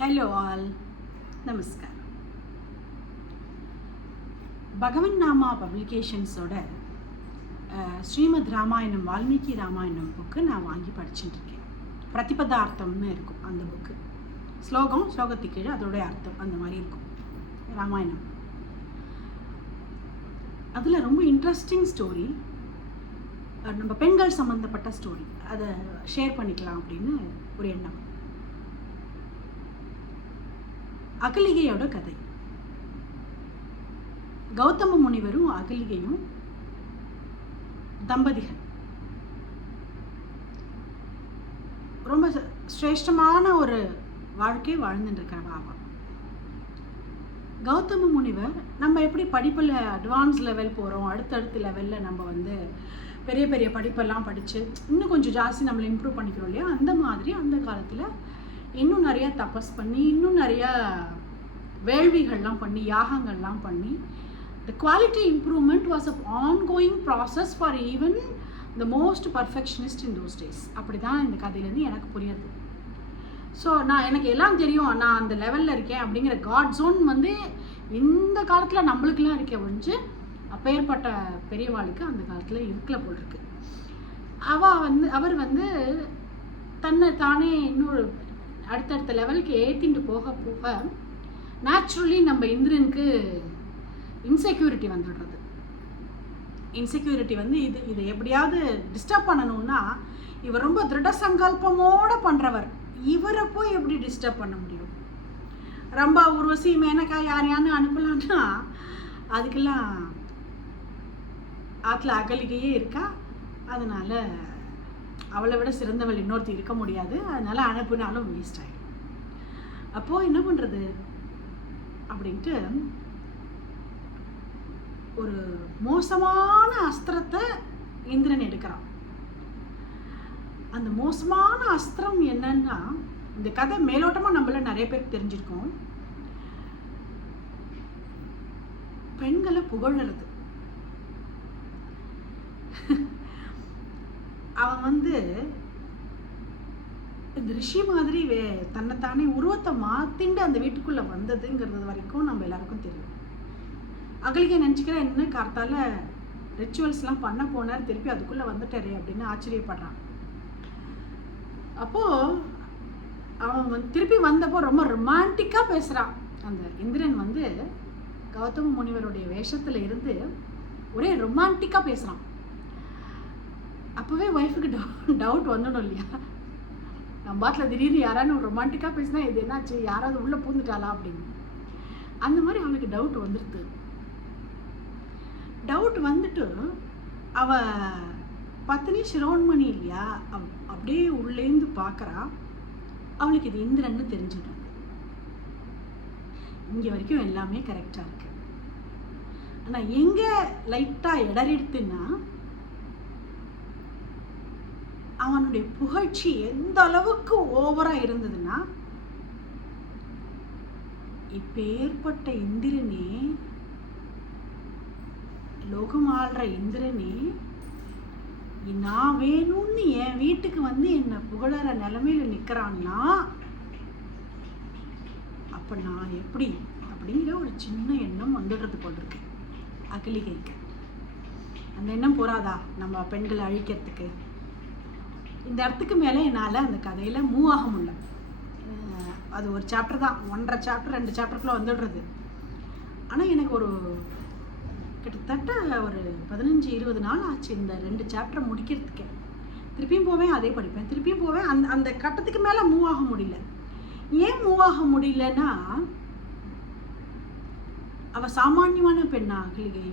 Hello all நமஸ்காரம் பகவன் நாமா பப்ளிகேஷன்ஸோட Srimad Ramayanam Valmiki Ramayanam book நான் வாங்கி படிச்சுட்டு இருக்கேன் பிரதிபதார்த்தம்னு இருக்கும் அந்த புக்கு. ஸ்லோகம் ஸ்லோகத்துக்கு கீழே அதோடைய அர்த்தம் அந்த மாதிரி இருக்கும். ராமாயணம். அதில் ரொம்ப இன்ட்ரெஸ்டிங் ஸ்டோரி நம்ம பெண்கள் சம்மந்தப்பட்ட ஸ்டோரி அதை ஷேர் பண்ணிக்கலாம் அப்படின்னு ஒரு எண்ணம். அகலிகையோட கதை. கௌதம முனிவரும் அகலிகையும் தம்பதிகள். ரொம்ப சிரேஷ்டமான ஒரு வாழ்க்கை வாழ்ந்துட்டுருக்கிறவா அவன் கௌதம முனிவர் நம்ம எப்படி படிப்பில் அட்வான்ஸ் லெவல் போகிறோம் அடுத்தடுத்த லெவலில் நம்ம வந்து பெரிய பெரிய படிப்பெல்லாம் படித்து இன்னும் கொஞ்சம் ஜாஸ்தி நம்மளை இம்ப்ரூவ் பண்ணிக்கிறோம் இல்லையா? அந்த மாதிரி அந்த காலத்தில் இன்னும் நிறையா தபஸ் பண்ணி இன்னும் நிறையா வேள்விகள்லாம் பண்ணி யாகங்கள்லாம் பண்ணி the quality improvement was a ongoing process for even the most perfectionist in those days அப்படி தான் இந்த கதையிலேருந்து எனக்கு புரியுது. ஸோ நான் எனக்கு எல்லாம் தெரியும். நான் அந்த லெவலில் இருக்கேன் அப்படிங்கிற காட் ஜோன் வந்து இந்த காலத்தில் நம்மளுக்கெல்லாம் இருக்க ஒழிஞ்சு அப்பேற்பட்ட பெரியவாளுக்கு அந்த காலத்தில் இருக்கல போல் இருக்கு அவ வந்து அவர் வந்து தன்னை தானே இன்னொரு அடுத்தடுத்த லெவலுக்கு ஏற்றிட்டு போக போக நேச்சுரலி நம்ம இந்திரனுக்கு இன்செக்யூரிட்டி வந்துடுறது. இன்செக்யூரிட்டி வந்து இது இதை எப்படியாவது டிஸ்டர்ப் பண்ணணும்னா இவர் ரொம்ப திருட சங்கல்பமோடு பண்ணுறவர் இவரை போய் எப்படி டிஸ்டர்ப் பண்ண முடியும்? ரொம்ப உருவசி மேனக்கா யார் யாருன்னு அனுப்பலான்னா அதுக்கெல்லாம் ஆற்றுல அகலிகையே இருக்கா? அதனால் அவளை விட சிறந்தவள் இன்னொருத்தி இருக்க முடியாது. அதனால் அனுப்புனாலும் வேஸ்ட் ஆகிடும் அப்போது என்ன பண்ணுறது அப்படின்ட்டு ஒரு மோசமான அஸ்திரத்தை இந்திரன் எடுக்கிறான். அந்த மோசமான அஸ்திரம் என்னன்னா இந்த கதை மேலோட்டமாக நம்மள நிறைய பேர் தெரிஞ்சிருக்கோம். பெண்களை புகழறது. அவன் வந்து இந்த ரிஷி மாதிரி வே தன்னைத்தானே உருவத்தை மாத்திண்டு அந்த வீட்டுக்குள்ளே வந்ததுங்கிறது வரைக்கும் நம்ம எல்லாருக்கும் தெரியும். அகலிகை நினச்சிக்கிறேன் என்ன கார்த்தால ரிச்சுவல்ஸ்லாம் பண்ண போனார் திருப்பி அதுக்குள்ளே வந்துட்டாரே அப்படின்னு ஆச்சரியப்படுறான். அப்போது அவன் திருப்பி வந்தப்போ ரொம்ப ரொமான்டிக்காக பேசுகிறான் அந்த இந்திரன் வந்து கௌதம முனிவருடைய வேஷத்தில் இருந்து ஒரே ரொமான்டிக்காக பேசுகிறான் அப்போவே ஒய்ஃபுக்கு டவுட் வந்துடும் இல்லையா? நம்ம பாட்டில் திடீர்னு யாரானு ரொமான்டிக்காக பேசினா இது என்னாச்சு? யாராவது உள்ளே பூந்துட்டாளா அப்படின்னு. அந்த மாதிரி அவனுக்கு டவுட் வந்துடுது டவுட் வந்துட்டு அவ பத்தினி சிரோன்மணி இல்லையா? அவ அப்படியே உள்ளேந்து பார்க்கறா அவளுக்கு இது இந்திரன்னு தெரிஞ்சிடுது இங்கே வரைக்கும் எல்லாமே கரெக்டாக இருக்கு. ஆனால் எங்கே லைட்டாக இடறிடுத்துன்னா அவனுடைய புகழ்ச்சி எந்த அளவுக்கு ஓவராக இருந்ததுன்னா இப்பேற்பட்ட இந்திரனே லோகமாள்ற இந்திரனே நான் வேணும்னு என் வீட்டுக்கு வந்து என்னை புகழற நிலமையில நிற்கிறான்னா அப்போ நான் எப்படி? அப்படிங்கிற ஒரு சின்ன எண்ணம் வந்துடுறது போல் இருக்கு அகிலிகைக்கு. அந்த எண்ணம் போறாதா? நம்ம பெண்களை அழிக்கிறதுக்கு. இந்த இடத்துக்கு மேலே என்னால் அந்த கதையில் மூவ் ஆக முடியல. அது ஒரு சாப்டர் தான். ஒன்றரை சாப்டர் ரெண்டு சாப்டருக்குள்ளே வந்துடுறது. ஆனால் எனக்கு ஒரு கிட்டத்தட்ட ஒரு பதினஞ்சு இருபது நாள் ஆச்சு இந்த ரெண்டு சாப்டர் முடிக்கிறதுக்கு. திருப்பியும் போவேன் அதே படிப்பேன். திருப்பியும் போவேன். அந்த அந்த கட்டத்துக்கு மேலே மூவ் ஆக முடியல. ஏன் மூவ் ஆக முடியலன்னா அவள் சாமானியமான பெண்ணா அகிலிகை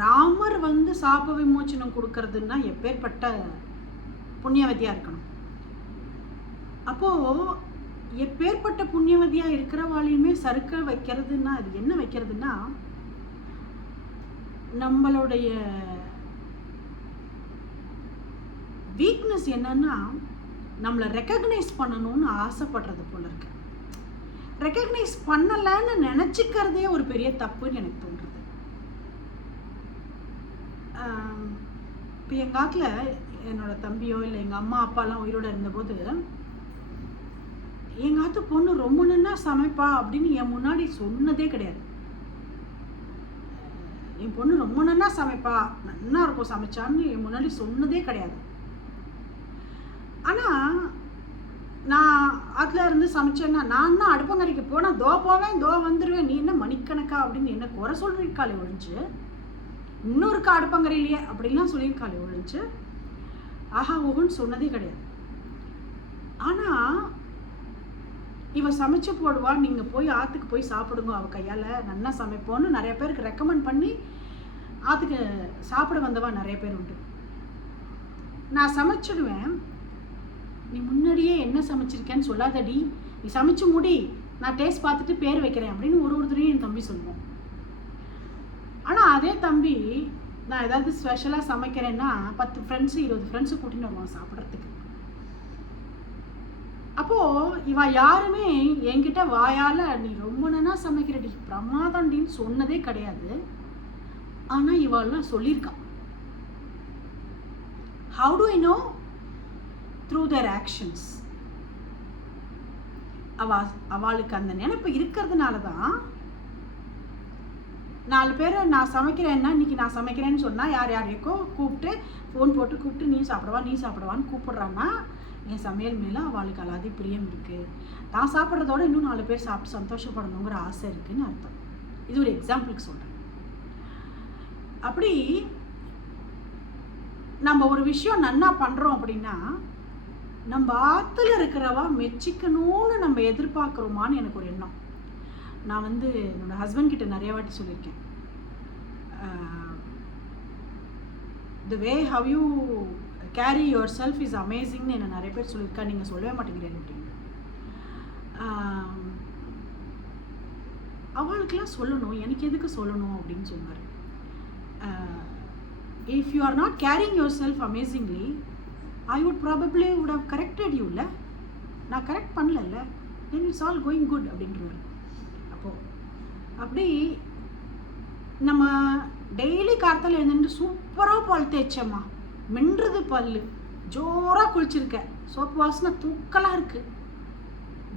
ராமர் வந்து சாப விமோச்சனம் கொடுக்கறதுன்னா எப்பேற்பட்ட புண்ணியவதியாக இருக்கணும். அப்போது எப்பேற்பட்ட புண்ணியவதியாக இருக்கிறவாளையுமே சறுக்க வைக்கிறதுன்னா அது என்ன வைக்கிறதுன்னா நம்மளுடைய வீக்னஸ் என்னன்னா நம்மளை ரெக்கக்னைஸ் பண்ணணும்னு ஆசைப்படுறது போல இருக்கு. ரெக்கக்னைஸ் பண்ணலைன்னு நினச்சிக்கிறதே ஒரு பெரிய தப்புன்னு எனக்கு தோன்றுறது இப்போ எங்கள் காட்டில் என்னோட தம்பியோ இல்லை எங்கள் அம்மா அப்பாலாம் உயிரோட இருந்தபோது எங்கள் ஆத்து பொண்ணு ரொம்ப நன்னா சமைப்பா அப்படின்னு என் முன்னாடி சொன்னதே கிடையாது. என் பொண்ணு ரொம்ப நன்னா சமைப்பா நன்னா இருக்கும் சமைச்சான்னு என் முன்னாடி சொன்னதே கிடையாது. ஆனால் நான் அதில் இருந்து சமைச்சேன்னா நான் தான் அடுப்பங்கரைக்கு போனால் தோ போவேன் தோ வந்துடுவேன் நீ என்ன மணிக்கணக்கா? அப்படின்னு என்ன குறை சொல்லியிருக்காளே ஒழிஞ்சு இன்னொருக்கா அடுப்பங்கரையிலேயே அப்படின்லாம் சொல்லியிருக்காளே ஒழிஞ்சு ஆஹா ஓஹோன்னு சொன்னதே கிடையாது. ஆனால் இவ சமைச்சு போடுவா நீங்கள் போய் ஆற்றுக்கு போய் சாப்பிடுங்க அவள் கையால் நல்லா சமைப்போன்னு நிறைய பேருக்கு ரெக்கமெண்ட் பண்ணி ஆற்றுக்கு சாப்பிட வந்தவா நிறைய பேர் உண்டு. நான் சமைச்சிடுவேன். நீ முன்னாடியே என்ன சமைச்சிருக்கேன்னு சொல்லாதடி. நீ சமைச்சு முடி. நான் டேஸ்ட் பார்த்துட்டு பேர் வைக்கிறேன் அப்படின்னு ஒரு ஒருத்தரையும் என் தம்பி சொல்லுவோம் ஆனால் அதே தம்பி நான் ஏதாவது ஸ்பெஷலாக சமைக்கிறேன்னா பத்து ஃப்ரெண்ட்ஸு இருபது ஃப்ரெண்ட்ஸு கூட்டின்னு வருவான் சாப்பிட்றதுக்கு. அப்போது இவன் யாருமே என்கிட்ட வாயால் நீ ரொம்ப நன்னா சமைக்கிறடி பிரமாதம்டின்னு சொன்னதே கிடையாது. ஆனால் இவாள்லாம் சொல்லியிருக்கான் how do I know through their actions அவ அவளுக்கு அந்த நினைப்பு இருக்கிறதுனால தான் நாலு பேர் நான் சமைக்கிறேன்னா இன்னைக்கு நான் சமைக்கிறேன்னு சொன்னால் யார் யாரையோ கூப்பிட்டு ஃபோன் போட்டு கூப்பிட்டு நீ சாப்பிடவா நீ சாப்பிடவான்னு கூப்பிட்றான்னா என் சமையல் மேலே அவளுக்கு அலாதி பிரியம் இருக்குது நான் சாப்பிட்றதோட இன்னும் நாலு பேர் சாப்பிட்டு சந்தோஷப்படணுங்கிற ஆசை இருக்குதுன்னு அர்த்தம். இது ஒரு எக்ஸாம்பிளுக்கு சொல்கிறேன் அப்படி நம்ம ஒரு விஷயம் நன்னா பண்ணுறோம் அப்படின்னா நம்ம ஆற்றுல இருக்கிறவா மெச்சிக்கணும்னு நம்ம எதிர்பார்க்குறோமான்னு எனக்கு ஒரு எண்ணம். நான் வந்து என்னோட ஹஸ்பண்ட் கிட்ட நிறைய வாட்டி சொல்லியிருக்கேன். The way how you carry yourself is அமேசிங்னு என்ன நிறைய பேர் சொல்லியிருக்கா நீங்கள் சொல்லவே மாட்டேங்கிறேன் அப்படின்னு. ஆம், அவளுக்கெல்லாம் சொல்லணும் எனக்கு எதுக்கு சொல்லணும் அப்படின்னு சொன்னார். If you are not carrying yourself amazingly I would probably would have corrected you இல்லை? நான் correct பண்ணலல்ல then it's all going good அப்படின்றவர் அப்படி நம்ம டெய்லி கார்த்தால எழுந்துட்டு சூப்பராக பல் தேய்ச்சம்மா. மின்றது பல்லு. ஜோராக குளிச்சிருக்க. சோப்பு வாசனை தூக்கலாக இருக்குது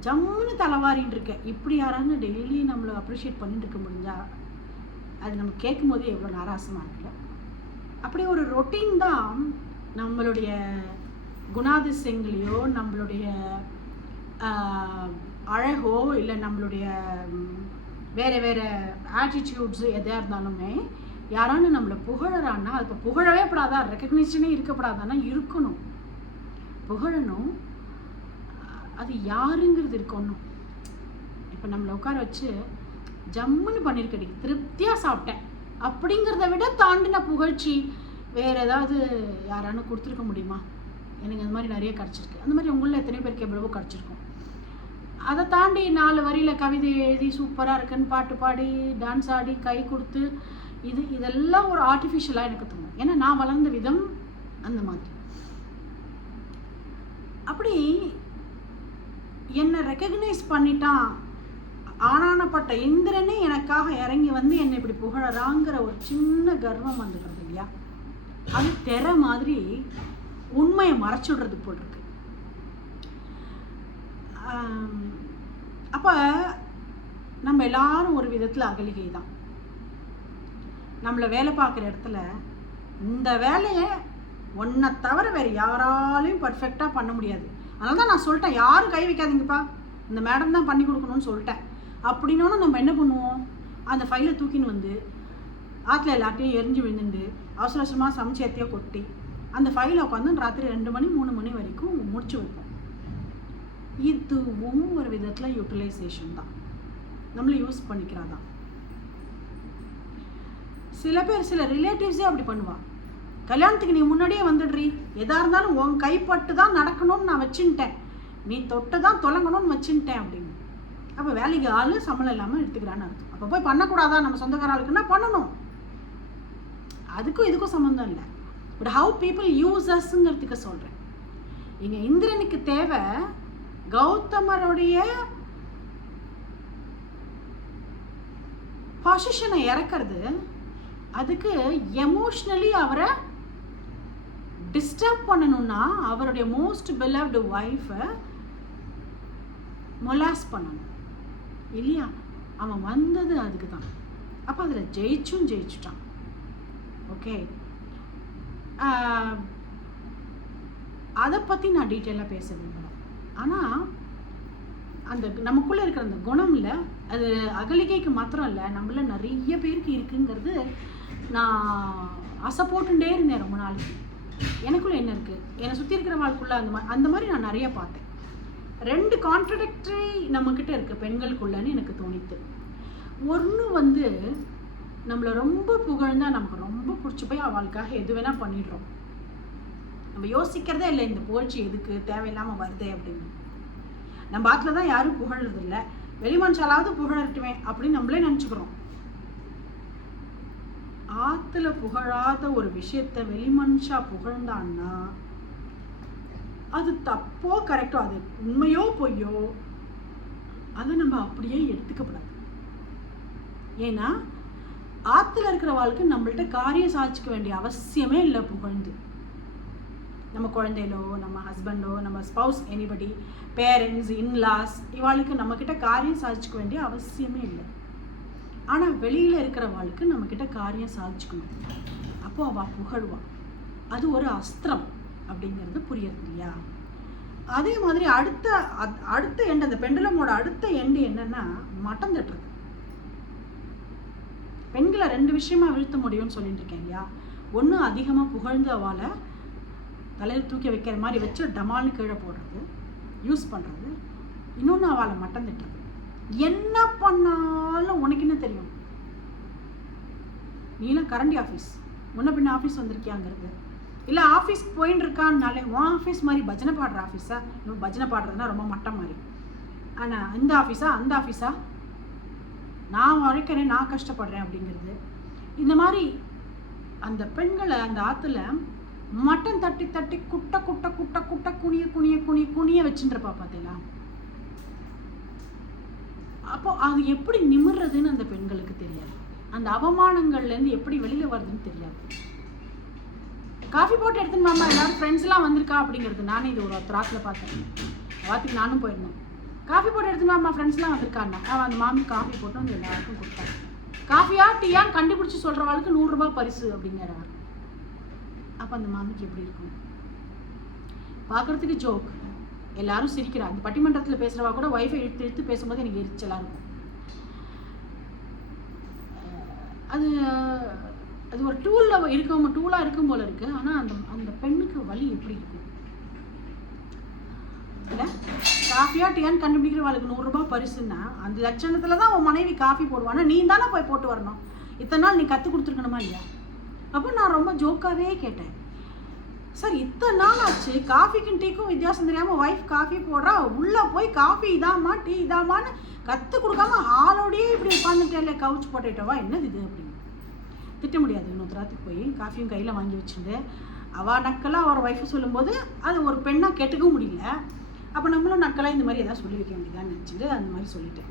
ஜம்முன்னு தலைவாரின்னு இருக்க. இப்படி யாராவது டெய்லி நம்மளை அப்ரிஷியேட் பண்ணிட்டு இருக்க முடிஞ்சா அது நம்ம கேட்கும் போது எவ்வளோ நாராசமாக இருக்குல்ல. அப்படி ஒரு ரொட்டீன் தான் நம்மளுடைய குணாதிசயங்களையோ நம்மளுடைய அழகோ இல்லை நம்மளுடைய வேறு வேறு ஆட்டிடியூட்ஸு எதாக இருந்தாலுமே யாரானு நம்மளை புகழறான்னா அது இப்போ புகழவே படாதா ரெக்கக்னிஷனே இருக்கப்படாதான்னா இருக்கணும். புகழணும் அது யாருங்கிறது இருக்கணும். இப்போ நம்மளை உட்கார வச்சு ஜம்முன்னு பண்ணியிருக்கடி திருப்தியாக சாப்பிட்டேன். அப்படிங்கிறத விட தாண்டின புகழ்ச்சி வேறு ஏதாவது யாரானு கொடுத்துருக்க முடியுமா? எனக்கு அந்த மாதிரி நிறைய கிடச்சிருக்கு. அந்த மாதிரி உங்களில் எத்தனை பேருக்கு எவ்வளவோ கிடச்சிருக்கும். அதை தாண்டி நாலு வரியில் கவிதை எழுதி சூப்பராக இருக்குன்னு பாட்டு பாடி டான்ஸ் ஆடி கை கொடுத்து இது இதெல்லாம் ஒரு ஆர்டிஃபிஷியலாக எனக்கு தோணும். ஏன்னா நான் வளர்ந்த விதம் அந்த மாதிரி. அப்படி என்னை ரெக்கக்னைஸ் பண்ணிட்டான் ஆனானப்பட்ட இந்திரனே எனக்காக இறங்கி வந்து என்னை இப்படி புகழறாங்கிற ஒரு சின்ன கர்வம் வந்துடுறது இல்லையா? அது தெர மாதிரி உண்மையை மறைச்சுடுறது போல் இருக்கு. அப்போ நம்ம எல்லாரும் ஒரு விதத்தில் அகலிகை தான் நம்மளை வேலை பார்க்குற இடத்துல இந்த வேலையை ஒன்றை தவிர வேறு யாராலையும் பர்ஃபெக்டாக பண்ண முடியாது. அதனால தான் நான் சொல்லிட்டேன் யாரும் கை வைக்காதீங்கப்பா. இந்த மேடம் தான் பண்ணி கொடுக்கணும்னு சொல்லிட்டேன். அப்படின்னோன்னா நம்ம என்ன பண்ணுவோம்? அந்த ஃபைலை தூக்கின்னு வந்து ஆற்றுல எல்லாத்தையும் எரிஞ்சு விழுந்துட்டு அவசர அவசரமாக சமைச்சு கொட்டி அந்த ஃபைலை உட்காந்து ராத்திரி ரெண்டு மணி மூணு மணி வரைக்கும் முடிச்சு வைப்போம். இதுவும் ஒரு விதத்தில் யூட்டிலைசேஷன் தான். நம்மளை யூஸ் பண்ணிக்கிறாதான் சில பேர் சில ரிலேட்டிவ்ஸே அப்படி பண்ணுவாள் கல்யாணத்துக்கு நீ முன்னாடியே வந்துடுறீ. எதா இருந்தாலும் உன் கைப்பட்டு தான் நடக்கணும்னு நான் வச்சுட்டேன் நீ தொட்டு தான் தொலங்கணும்னு வச்சுட்டேன் அப்படின்னு. அப்போ வேலைக்கு ஆள் சம்பளம் இல்லாமல் எடுத்துக்கிறான்னு அர்த்தம். அப்போ போய் பண்ணக்கூடாதா? நம்ம சொந்தக்காராளுக்குன்னா பண்ணணும். அதுக்கும் இதுக்கும் சம்மந்தம் இல்லை. பட் ஹவு பீப்புள் யூஸ் அஸ்ங்கிறதுக்கு சொல்கிறேன் இங்கே இந்திரனுக்கு தேவை கௌதமருடைய பொசிஷனை இறக்கிறது. அதுக்கு எமோஷ்னலி அவரை டிஸ்டர்ப் பண்ணணும்னா அவருடைய மோஸ்ட் பிலவ்டு ஒய்ஃபை மொலாஸ் பண்ணணும். இல்லையா? அவன் வந்தது அதுக்கு தான் அப்போ அதில் ஜெயிச்சும் ஜெயிச்சுட்டான். ஓகே அதை பற்றி நான் டீட்டெயிலாக பேச விரும்புகிறேன் ஆனால் அந்த நமக்குள்ளே இருக்கிற அந்த குணம் இல்லை அது அகலிகைக்கு மாத்திரம் இல்லை நம்மள நிறைய பேருக்கு இருக்குங்கிறது நான் ஆசை போட்டுட்டே இருந்தேன் ரொம்ப நாளைக்கு. எனக்குள்ளே என்ன இருக்குது என்னை சுற்றி இருக்கிற வாழ்க்குள்ள அந்த மாதிரி அந்த மாதிரி நான் நிறைய பார்த்தேன். ரெண்டு கான்ட்ரடக்டரி நம்மக்கிட்ட இருக்குது பெண்களுக்குள்ளன்னு எனக்கு தோணித்து. ஒன்று வந்து நம்மளை ரொம்ப புகழ்ந்தா நமக்கு ரொம்ப பிடிச்சி போய் அவளுக்காக எது வேணால் பண்ணிடுறோம். நம்ம யோசிக்கிறதே இல்லை இந்த புகழ்ச்சி எதுக்கு தேவையில்லாமல் வருதே அப்படின்னு. நம்ம ஆற்றுல தான் யாரும் புகழறது இல்லை. வெளிமனுஷாலாவது புகழட்டுமே அப்படின்னு நம்மளே நினச்சிக்கிறோம். ஆற்றுல புகழாத ஒரு விஷயத்த வெளிமனுஷா புகழ்ந்தான்னா அது தப்போ கரெக்டோ அது உண்மையோ பொய்யோ அதை நம்ம அப்படியே எடுத்துக்கப்படாது. ஏன்னா ஆற்றுல இருக்கிற வாழ்க்கை நம்மள்ட்ட காரியம் சாதிச்சுக்க வேண்டிய அவசியமே இல்லை புகழ்ந்து. நம்ம குழந்தைகளோ நம்ம ஹஸ்பண்டோ நம்ம ஸ்பவுஸ் எனிபடி பேரண்ட்ஸ் இன்லாஸ் இவாளுக்கு நம்மக்கிட்ட காரியம் சாதிச்சுக்க வேண்டிய அவசியமே இல்லை. ஆனால் வெளியில் இருக்கிற வாழ்க்கை நம்மக்கிட்ட காரியம் சாதிச்சுக்கணும். அப்போ அவள் புகழ்வா. அது ஒரு அஸ்திரம் அப்படிங்கிறது புரியுது இல்லையா? அதே மாதிரி அடுத்த அடுத்த எண்டு அந்த பெண்டுலமோட அடுத்த எண்டு என்னன்னா மட்டம் தட்டுறது. பெண்களை ரெண்டு விஷயமா வீழ்த்த முடியும்னு சொல்லிட்டு இருக்கேன் இல்லையா? ஒன்று அதிகமாக புகழ்ந்து அவளை தலையில் தூக்கி வைக்கிற மாதிரி வச்சு டமால்னு கீழே போடுறது யூஸ் பண்ணுறது இன்னொன்று அவளை மட்டம் திட்டுறது. என்ன பண்ணாலும் உனக்கு என்ன தெரியும். நீலாம் கரண்டி ஆஃபீஸ் முன்ன பின்ன ஆஃபீஸ் வந்திருக்கியாங்கிறது. இல்லை ஆஃபீஸ்க்கு போயின்னு இருக்கான்னாலே உன் ஆஃபீஸ் மாதிரி பஜனை பாடுற ஆஃபீஸா இன்னும் பஜனை பாடுறதுனா ரொம்ப மட்டம் மாதிரி. ஆனால் இந்த ஆஃபீஸா அந்த ஆஃபீஸா நான் உழைக்கிறேன் நான் கஷ்டப்படுறேன் அப்படிங்கிறது. இந்த மாதிரி அந்த பெண்களை அந்த ஆற்றுல மட்டன் தட்டி தட்டி குட்ட குட்ட குட்ட குட்ட குனிய குனிய குனிய குனிய வச்சுருப்பா பார்த்தீங்களா? அப்போ அது எப்படி நிமிர்றதுன்னு அந்த பெண்களுக்கு தெரியாது. அந்த அவமானங்கள்லேருந்து எப்படி வெளியில் வருதுன்னு தெரியாது. காஃபி போட்டு எடுத்துன்னு மாமா எல்லாரும் ஃப்ரெண்ட்ஸ்லாம் வந்திருக்கா அப்படிங்கிறது. நானே இது ஒரு திராத்தில் பார்த்தேன். வாத்துக்கு நானும் போயிருந்தேன். காஃபி போட்டு எடுத்துன்னு மாமா ஃப்ரெண்ட்ஸ்லாம் வந்திருக்காண்ணா அவன் அந்த மாமி காஃபி போட்டு வந்து எல்லாருக்கும் கொடுத்தாங்க காஃபியா டீயான்னு கண்டுபிடிச்சி சொல்கிறவளுக்கு நூறுரூபா பரிசு அப்படிங்கிறார் அப்போ அந்த மாமிக்கு எப்படி இருக்கும்? பார்க்குறதுக்கு ஜோக் எல்லாரும் சிரிக்கிறா. அந்த பட்டிமன்றத்தில் பேசுகிறவா கூட ஒய்ஃபை இழுத்து இழுத்து பேசும்போது எனக்கு எரிச்சலாக இருக்கும். அது அது ஒரு டூலில் இருக்கவங்க டூலாக இருக்கும் போல இருக்கு. ஆனால் அந்த அந்த பெண்ணுக்கு வலி எப்படி இருக்கும்? இல்லை? காஃபியாக டீயான்னு கண்டுபிடிக்கிறவாளுக்கு நூறுரூபா பரிசுன்னா அந்த லட்சணத்தில் தான் உன் மனைவி காஃபி போடுவானா நீ தானே போய் போட்டு வரணும். இத்தனை நாள் நீ கற்றுக் கொடுத்துருக்கணுமா இல்லையா? அப்போ நான் ரொம்ப ஜோக்காகவே கேட்டேன். சார் இத்தனை நாள் ஆச்சு காஃபிக்கும் டீக்கும் வித்தியாசம் தெரியாமல் ஒய்ஃப் காஃபி போடுறா உள்ளே போய் காஃபி இதாம்மா டீ இதாம்மான்னு கற்றுக் கொடுக்காம ஆளோடையே இப்படி உட்காந்துட்டே கவுச் போட்டேட்டவா என்னது இது? அப்படின்னு. திட்ட முடியாது. இன்னொருத்தராத்துக்கு போய் காஃபியும் கையில் வாங்கி வச்சுட்டு அவள் நக்கலாக அவர் ஒய்ஃபு சொல்லும்போது அது ஒரு பெண்ணாக கேட்டுக்கவும் முடியல. அப்போ நம்மளும் நக்கலாக இந்த மாதிரி எதாவது சொல்லி வைக்க வேண்டியதான்னு நினச்சிட்டு அந்த மாதிரி சொல்லிட்டேன்.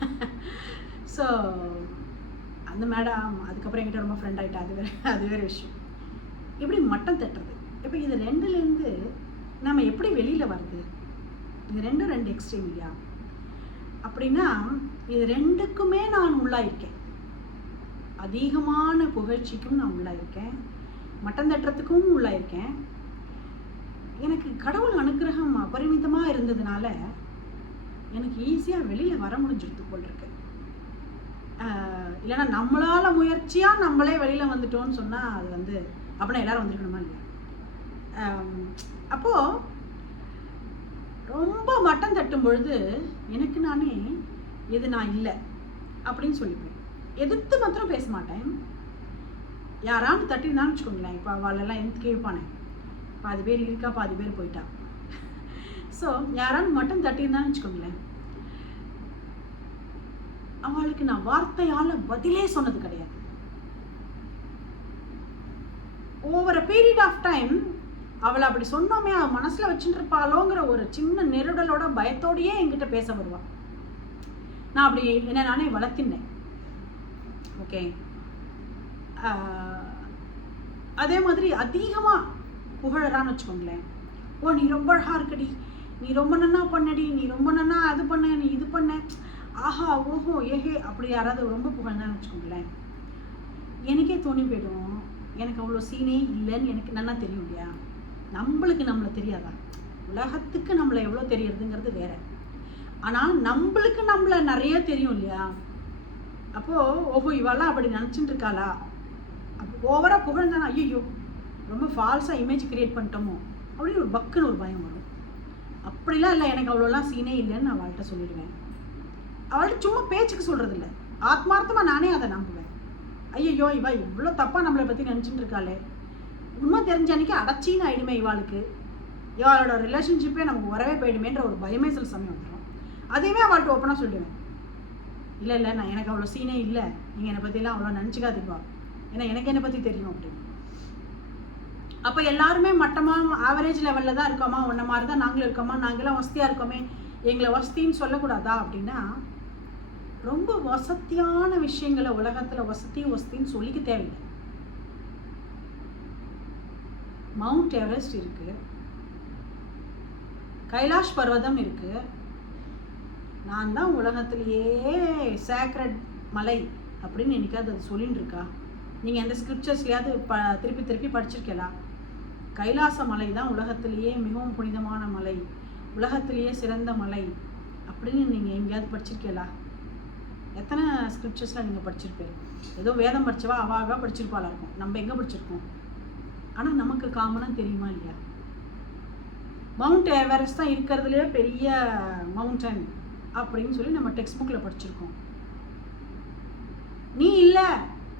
ஸோ அந்த மேடம் அதுக்கப்புறம் என்கிட்ட ரொம்ப ஃப்ரெண்ட் ஆகிட்டா அது வேறு அது வேறு விஷயம். எப்படி மட்டம் தட்டுறது? இப்போ இது ரெண்டுலேருந்து நம்ம எப்படி வெளியில் வருது இது ரெண்டும் ரெண்டு எக்ஸ்ட்ரீம் இல்லையா? அப்படின்னா இது ரெண்டுக்குமே நான் உள்ளாயிருக்கேன். அதிகமான புகழ்ச்சிக்கும் நான் உள்ளாயிருக்கேன். மட்டம் தட்டுறதுக்கும் உள்ளாயிருக்கேன். எனக்கு கடவுள் அனுக்கிரகம் அபரிமிதமாக இருந்ததுனால எனக்கு ஈஸியாக வெளியில் வர முடிஞ்சிருத்து போல் இருக்கு. இல்லைன்னா நம்மளால முயற்சியாக நம்மளே வெளியில் வந்துட்டோம்னு சொன்னால் அது வந்து அப்படின்னா எல்லாரும் வந்துருக்கணுமா இல்லையா? அப்போது ரொம்ப மட்டம் தட்டும் பொழுது எனக்கு நானே இது நான் இல்லை? அப்படின்னு சொல்லிப்பேன். எதிர்த்து மாத்திரம் பேச மாட்டேன். யாராவது தட்டிருந்தான்னு வச்சுக்கோங்களேன். இப்போ அவளெல்லாம் எந்த கேட்பானே பாதி பேர் இருக்கா பாதி பேர் போயிட்டா. ஸோ யாராவது மட்டம் தட்டியிருந்தான்னு வச்சுக்கோங்களேன். அவளுக்கு நான் வார்த்தையால பதிலே சொன்னது கிடையாது. Over a period of time அவளை அப்படி சொன்னோமே அவள் மனசில் வச்சுட்டு இருப்பாளோங்கிற ஒரு சின்ன நெருடலோட பயத்தோடயே என்கிட்ட பேச வருவாள் நான் அப்படி என்ன நானே வளர்த்தினேன். ஓகே அதே மாதிரி அதிகமாக புகழறான்னு வச்சுக்கோங்களேன். ஓ நீ ரொம்ப அழகாக இருக்கடி. நீ ரொம்ப நன்னா பண்ணடி. நீ ரொம்ப நன்னா அது பண்ண நீ இது பண்ண. ஆஹா ஓஹோ ஏஹே அப்படி யாராவது ரொம்ப புகழ்ந்தான்னு வச்சுக்கோங்களேன். எனக்கே தோணி போயிடும். எனக்கு அவ்வளோ சீனே இல்லைன்னு எனக்கு நல்லா தெரியும் இல்லையா? நம்மளுக்கு நம்மளை தெரியாதா? உலகத்துக்கு நம்மளை எவ்வளோ தெரியறதுங்கிறது வேற. ஆனால் நம்மளுக்கு நம்மளை நிறைய தெரியும் இல்லையா? அப்போது ஓஹோ இவெல்லாம் அப்படி நினச்சிட்டு இருக்காளா? அப்போ ஓவராக புகழ்ந்தானா? ஐயோ ரொம்ப ஃபால்ஸாக இமேஜ் கிரியேட் பண்ணிட்டோமோ? அப்படின்னு ஒரு பக்குன்னு ஒரு பயம் வரும். அப்படிலாம் இல்லை. எனக்கு அவ்வளோலாம் சீனே இல்லைன்னு நான் அவள்கிட்ட சொல்லிடுவேன். அவள்கிட்ட சும்மா பேச்சுக்கு சொல்கிறது இல்லை ஆத்மார்த்தமாக நானே அதை நம்புவேன். ஐயோ இவா இவ்வளோ தப்பாக நம்மளை பற்றி நினச்சிட்டு இருக்காளே. உண்மை தெரிஞ்ச அன்றைக்கி அடைச்சின்னு ஆயிடுமே இவாளுக்கு. இவாளோட ரிலேஷன்ஷிப்பே நமக்கு வரவே போயிடுமேன்ற ஒரு பயமே சில சமயம் வந்துடும் அதையுமே அவள்கிட்ட ஓப்பனாக சொல்லிடுவேன் இல்லை இல்லை நான் எனக்கு அவ்வளோ சீனே இல்லை. நீங்கள் என்னை பற்றிலாம் அவ்வளோ நினச்சிக்காதீப்பா ஏன்னா எனக்கு என்னை பற்றி தெரியும் அப்படின்னு அப்போ எல்லாருமே மட்டமாக ஆவரேஜ் லெவலில் தான் இருக்கோமா? உன்ன மாதிரி தான் நாங்களும் இருக்கோமா? நாங்களாம் வசதியாக இருக்கோமே? எங்களை வசதின்னு சொல்லக்கூடாதா அப்படின்னா ரொம்ப வசதியான விஷயங்களை உலகத்தில் வசதி வசதின்னு சொல்லிக்க தேவையில்லை. மவுண்ட் எவரெஸ்ட் இருக்கு. கைலாஷ் பர்வதம் இருக்கு. நான் தான் உலகத்திலேயே சேக்ரட் மலை அப்படின்னு என்னைக்காவது அது சொல்லின்னு இருக்கா? நீங்கள் எந்த ஸ்கிரிப்சர்ஸ்லையாவது ப திருப்பி திருப்பி படிச்சிருக்கலா கைலாச மலை தான் உலகத்திலேயே மிகவும் புனிதமான மலை. உலகத்திலேயே சிறந்த மலை அப்படின்னு நீங்கள் எங்கேயாவது படிச்சிருக்கீங்களா? எத்தனை ஸ்கிரிப்சர்ஸ்லாம் நீங்கள் படிச்சிருப்பீங்க? ஏதோ வேதம் படிச்சவா அவா படிச்சிருப்பாளா இருக்கும். நம்ம எங்கே படிச்சிருக்கோம்? ஆனால் நமக்கு காமனாக தெரியுமா இல்லையா? மவுண்ட் எவரெஸ்ட் தான் இருக்கிறதுலையே பெரிய மவுண்டன் அப்படின்னு சொல்லி நம்ம டெக்ஸ்ட் புக்கில் படிச்சிருக்கோம். நீ இல்லை.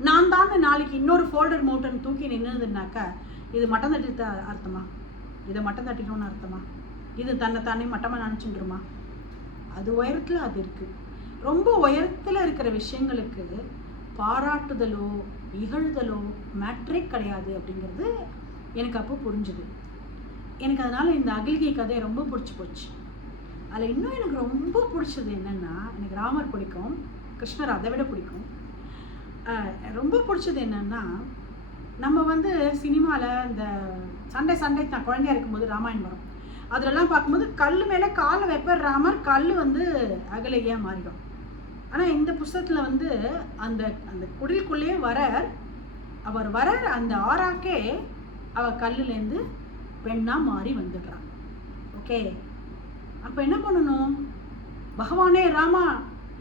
நான் தான் நாளைக்கு இன்னொரு ஃபோல்டர் மவுண்டன் தூக்கி நின்றுதுனாக்கா இது மட்டம் தட்டி அர்த்தமா? இதை மட்டம் தட்டினோன்னு அர்த்தமா? இது தன்னை தானே மட்டமாக நினச்சிட்டுருமா அது உயரத்தில் அது இருக்குது ரொம்ப உயரத்தில் இருக்கிற விஷயங்களுக்கு பாராட்டுதலோ இகழ்தலோ மேட்ரே கிடையாது அப்படிங்கிறது எனக்கு அப்போ புரிஞ்சுது. எனக்கு அதனால் இந்த அகில்கை கதையை ரொம்ப பிடிச்சி போச்சு. அதில் இன்னும் எனக்கு ரொம்ப பிடிச்சது என்னென்னா எனக்கு ராமர் பிடிக்கும் கிருஷ்ணர் அதை விட பிடிக்கும். ரொம்ப பிடிச்சது என்னென்னா நம்ம வந்து சினிமாவில் இந்த சண்டை சண்டை தான் குழந்தையா இருக்கும்போது ராமாயணம் வரும். அதிலெல்லாம் பார்க்கும்போது கல் மேலே காலை வைப்பர் ராமர் கல் வந்து அகலையாக மாறிடும். ஆனால் இந்த புஸ்தகத்தில் வந்து அந்த அந்த குடிலுக்குள்ளேயே வரார் அவர் வரார் அந்த ஆறாக்கே அவள் கல்லுலேருந்து பெண்ணாக மாறி வந்துடுறாங்க. ஓகே? அப்போ என்ன பண்ணணும்? பகவானே ராமா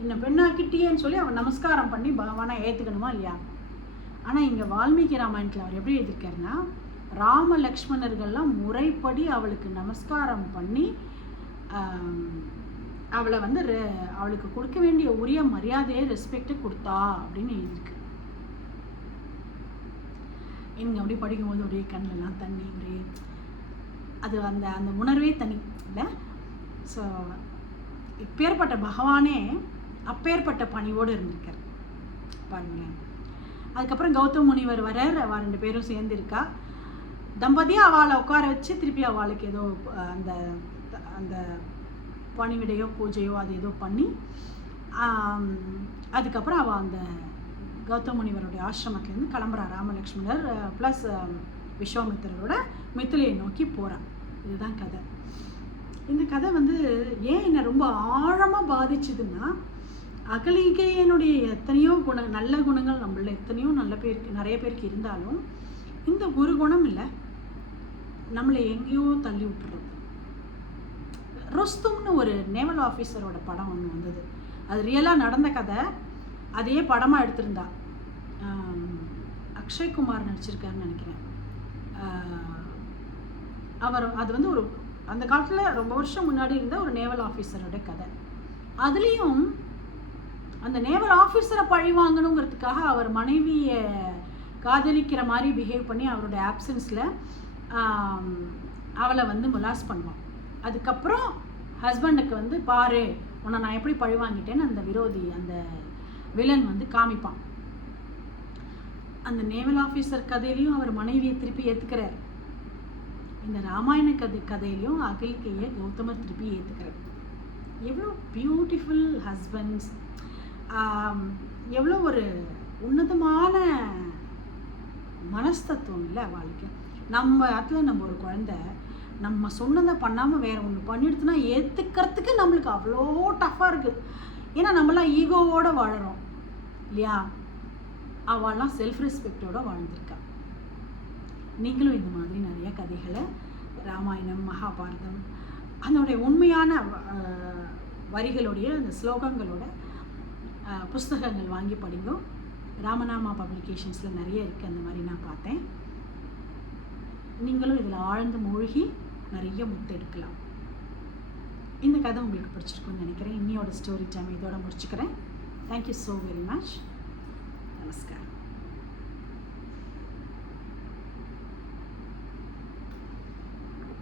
என்னை பெண்ணாக்கிட்டியேன்னு சொல்லி அவன் நமஸ்காரம் பண்ணி பகவானை ஏற்றுக்கணுமா இல்லையா? ஆனால் இங்கே வால்மீகி ராமாயணத்தில் அவர் எப்படி எழுதியிருக்காருன்னா ராம லக்ஷ்மணர்கள்லாம் முறைப்படி அவளுக்கு நமஸ்காரம் பண்ணி அவளை வந்து ரெ- அவளுக்கு கொடுக்க வேண்டிய உரிய மரியாதையை ரெஸ்பெக்டை கொடுத்தா அப்படின்னு எழுதியிருக்கு. எனக்கு அப்படி படிக்கும்போது ஒரே கண்ணுலாம் தண்ணி ஒரே அது அந்த அந்த உணர்வே தனி இல்லை. ஸோ இப்பேற்பட்ட பகவானே அப்பேற்பட்ட பணிவோடு இருந்திருக்கார். பாருங்களேன். அதுக்கப்புறம் கௌதம் முனிவர் வரார் அவ ரெண்டு பேரும் சேர்ந்து இருக்கா தம்பதியாக அவளை உட்கார வச்சு திருப்பி அவளுக்கு ஏதோ அந்த அந்த பணிவிடையோ பூஜையோ அது ஏதோ பண்ணி அதுக்கப்புறம் அவள் அந்த கௌதம் முனிவருடைய ஆசிரமத்துலேருந்து கிளம்புறா. ராமலக்ஷ்மணர் ப்ளஸ் விஸ்வாமித்திரரோட மித்திலையை நோக்கி போகிறான் இதுதான் கதை. இந்த கதை வந்து ஏன் என்னை ரொம்ப ஆழமாக பாதிச்சுதுன்னா அகலிகையனுடைய எத்தனையோ குண நல்ல குணங்கள் நம்மள எத்தனையோ நல்ல பேருக்கு நிறைய பேருக்கு இருந்தாலும் இந்த ஒரு குணம் இல்லை. நம்மளை எங்கேயோ தள்ளி விட்டுறோம் ருஸ்தும்னு ஒரு நேவல் ஆஃபீஸரோட படம் ஒன்று வந்தது. அது ரியலாக நடந்த கதை. அதையே படமாக எடுத்திருந்தா. அக்ஷய்குமார் நடிச்சிருக்காருன்னு நினைக்கிறேன். அவர் அது வந்து ஒரு அந்த காலத்தில் ரொம்ப வருஷம் முன்னாடி இருந்த ஒரு நேவல் ஆஃபீஸரோட கதை. அதுலேயும் அந்த நேவல் ஆஃபீஸரை பழி வாங்கணுங்கிறதுக்காக அவர் மனைவியை காதலிக்கிற மாதிரி பிஹேவ் பண்ணி அவருடைய ஆப்சன்ஸில் அவளை வந்து முலாஸ் பண்ணுவான். அதுக்கப்புறம் ஹஸ்பண்டுக்கு வந்து பாரு உன்னை நான் எப்படி பழி வாங்கிட்டேன்னு அந்த விரோதி அந்த வில்லன் வந்து காமிப்பான். அந்த நேவல் ஆஃபீஸர் கதையிலையும் அவர் மனைவியை திருப்பி ஏற்றுக்கிறார் இந்த ராமாயண கதை கதையிலையும் அகில்கையை கௌதமர் திருப்பி ஏற்றுக்கிறார் எவ்வளோ பியூட்டிஃபுல் ஹஸ்பண்ட்ஸ் எவ்வளோ ஒரு உன்னதமான மனஸ்தத்துவம் இல்லை வாழ்க்கை. நம்ம இடத்துல நம்ம ஒரு குழந்தை நம்ம சொன்னதை பண்ணாமல் வேற ஒன்று பண்ணிடுத்துனா ஏற்றுக்கிறதுக்கு நம்மளுக்கு அவ்வளோ டஃப்பாக இருக்குது ஏன்னா நம்மளாம் ஈகோவோட வாழறோம். இல்லையா? அவள்லாம் செல்ஃப் ரெஸ்பெக்டோடு வாழ்ந்திருக்கா. நீங்களும் இந்த மாதிரி நிறைய கதைகளை ராமாயணம் மகாபாரதம் அதனுடைய உண்மையான வரிகளுடைய அந்த ஸ்லோகங்களோட புஸ்தகங்கள் வாங்கி படிங்க. ராமநாமா பப்ளிகேஷன்ஸில் நிறைய இருக்குது அந்த மாதிரி நான் பார்த்தேன். நீங்களும் இதில் ஆழ்ந்து மூழ்கி நிறைய முத்தெடுக்கலாம் இந்த கதை உங்களுக்கு பிடிச்சிருக்குன்னு நினைக்கிறேன். இன்னியோட ஸ்டோரி டைம் இதோட முடிச்சுக்கிறேன். தேங்க்யூ ஸோ வெரி மச் நமஸ்காரம்